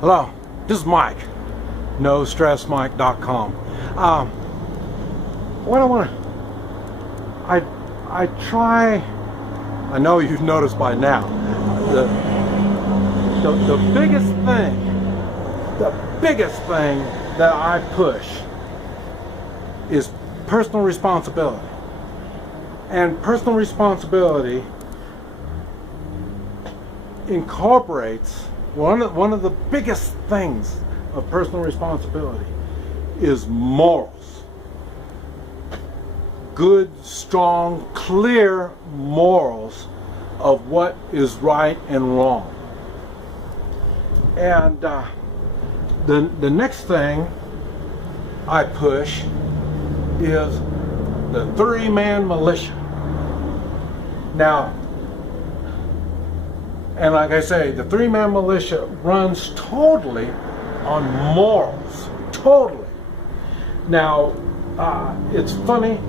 Hello, this is Mike, NoStressMike.com. What I want to, I try, I know you've noticed by now, the biggest thing that I push is personal responsibility. And personal responsibility incorporates one of the biggest things of personal responsibility is morals. Good, strong, clear morals of what is right and wrong. And the next thing I push is the three-man militia. Now, and like I say, the three-man militia runs totally on morals, totally. Now, it's funny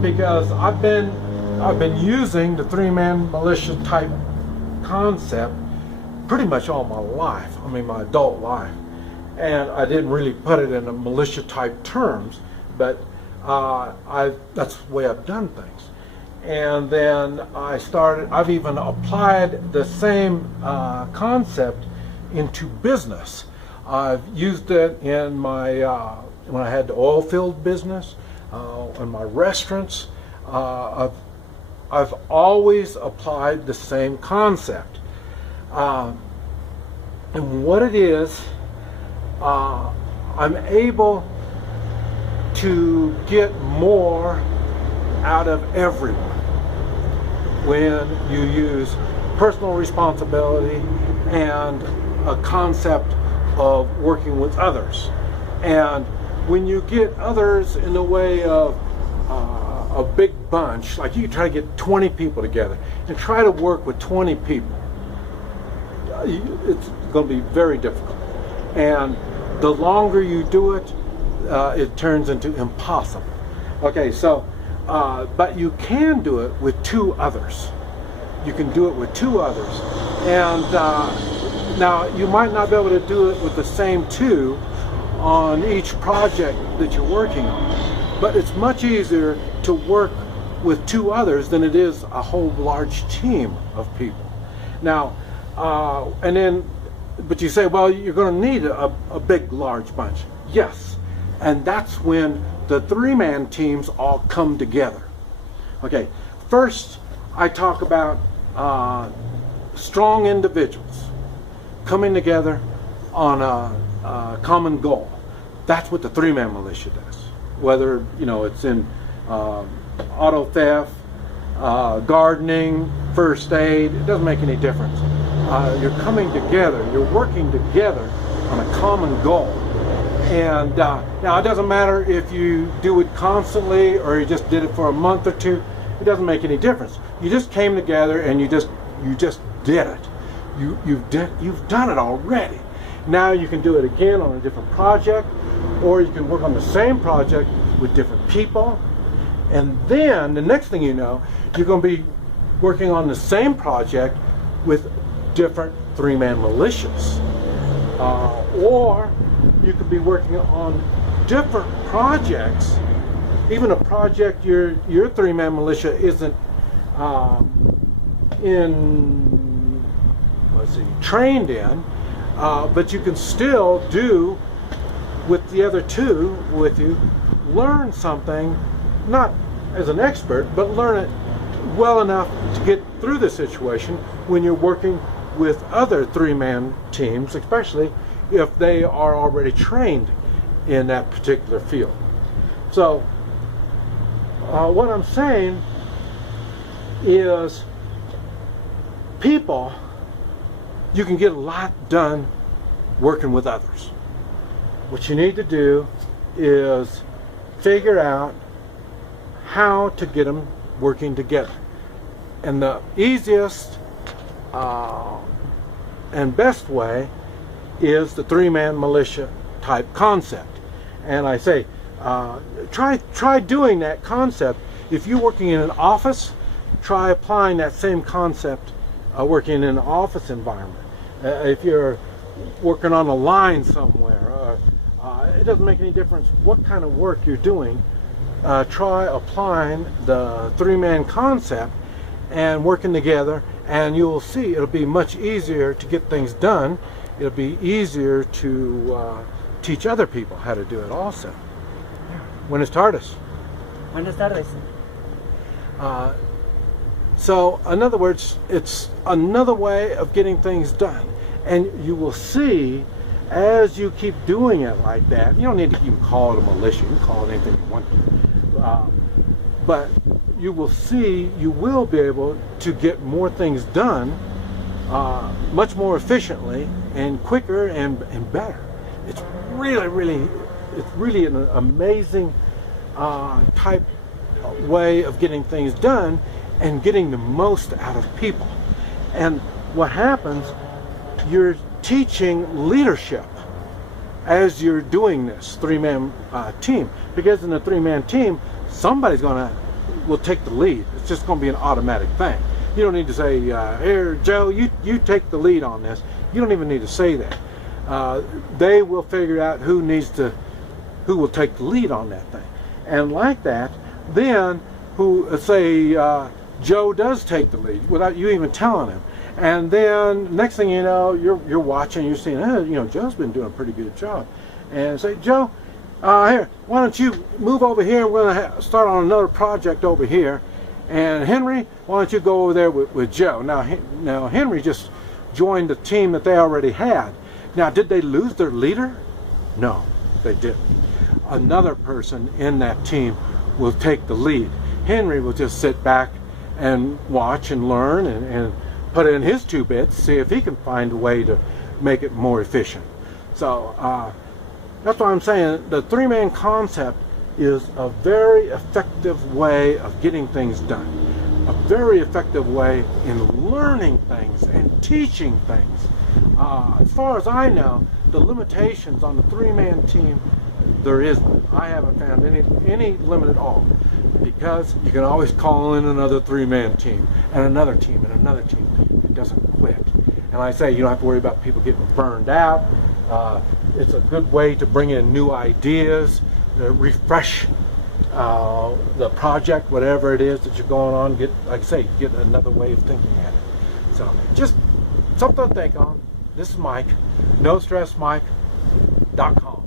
because I've been using the three-man militia type concept pretty much all my life. I mean, my adult life, and I didn't really put it in a militia type terms, but that's the way I've done things. And then I've even applied the same concept into business. I've used it in my, when I had the oil field business, in my restaurants. I've always applied the same concept. And what it is, I'm able to get more out of everyone when you use personal responsibility and a concept of working with others. And when you get others in the way of a big bunch, like you try to get 20 people together and try to work with 20 people, it's going to be very difficult. And the longer you do it, it turns into impossible. Okay, so but you can do it with two others. You can do it with two others. And now you might not be able to do it with the same two on each project that you're working on. But it's much easier to work with two others than it is a whole large team of people. Now, but you say, well, you're going to need a big, large bunch. Yes, and that's when the three-man teams all come together. Okay, first I talk about strong individuals coming together on a common goal. That's what the three-man militia does. Whether it's in auto theft, gardening, first aid, it doesn't make any difference. You're coming together, you're working together on a common goal. And now it doesn't matter if you do it constantly or you just did it for a month or two. It doesn't make any difference. You just came together and you just did it. You've done it already. Now you can do it again on a different project, or you can work on the same project with different people. And then the next thing you know, you're going to be working on the same project with different three-man militias. Or you could be working on different projects, even a project your three-man militia isn't trained in, but you can still do with the other two with you, learn something, not as an expert, but learn it well enough to get through the situation when you're working with other three-man teams, especially if they are already trained in that particular field. So what I'm saying is, people, you can get a lot done working with others. What you need to do is figure out how to get them working together. And the easiest and best way is the three-man militia type concept. And I say, try doing that concept. If you're working in an office, try applying that same concept working in an office environment. If you're working on a line somewhere. It doesn't make any difference what kind of work you're doing. Try applying the three-man concept and working together, and you'll see it'll be much easier to get things done. It'll be easier to teach other people how to do it also. Buenas tardes. Buenas tardes. So, in other words, it's another way of getting things done. And you will see, as you keep doing it like that, you don't need to even call it a militia, you can call it anything you want to. But you will see, you will be able to get more things done much more efficiently and quicker and better. It's really an amazing type way of getting things done and getting the most out of people. And what happens, you're teaching leadership as you're doing this three-man team, because in a three-man team, somebody's will take the lead. It's just going to be an automatic thing. You don't need to say, here, Joe, you take the lead on this. You don't even need to say that. They will figure out who will take the lead on that thing. And like that, then Joe does take the lead without you even telling him. And then next thing you know, you're watching, you're seeing, Joe's been doing a pretty good job. And say, Joe, here, why don't you move over here? We're going to start on another project over here. And Henry, why don't you go over there with Joe? Now Henry just joined the team that they already had. Now, did they lose their leader? No, they didn't. Another person in that team will take the lead. Henry will just sit back and watch and learn and put in his 2 bits, see if he can find a way to make it more efficient. So that's why I'm saying the three-man concept is a very effective way of getting things done. A very effective way in learning things and teaching things. As far as I know, the limitations on the three-man team, there isn't. I haven't found any limit at all, because you can always call in another three-man team and another team and another team. It doesn't quit. And like I say, you don't have to worry about people getting burned out. It's a good way to bring in new ideas, refresh the project, whatever it is that you're going on. Get another way of thinking at it. So just something to think on. This is Mike, NoStressMike.com.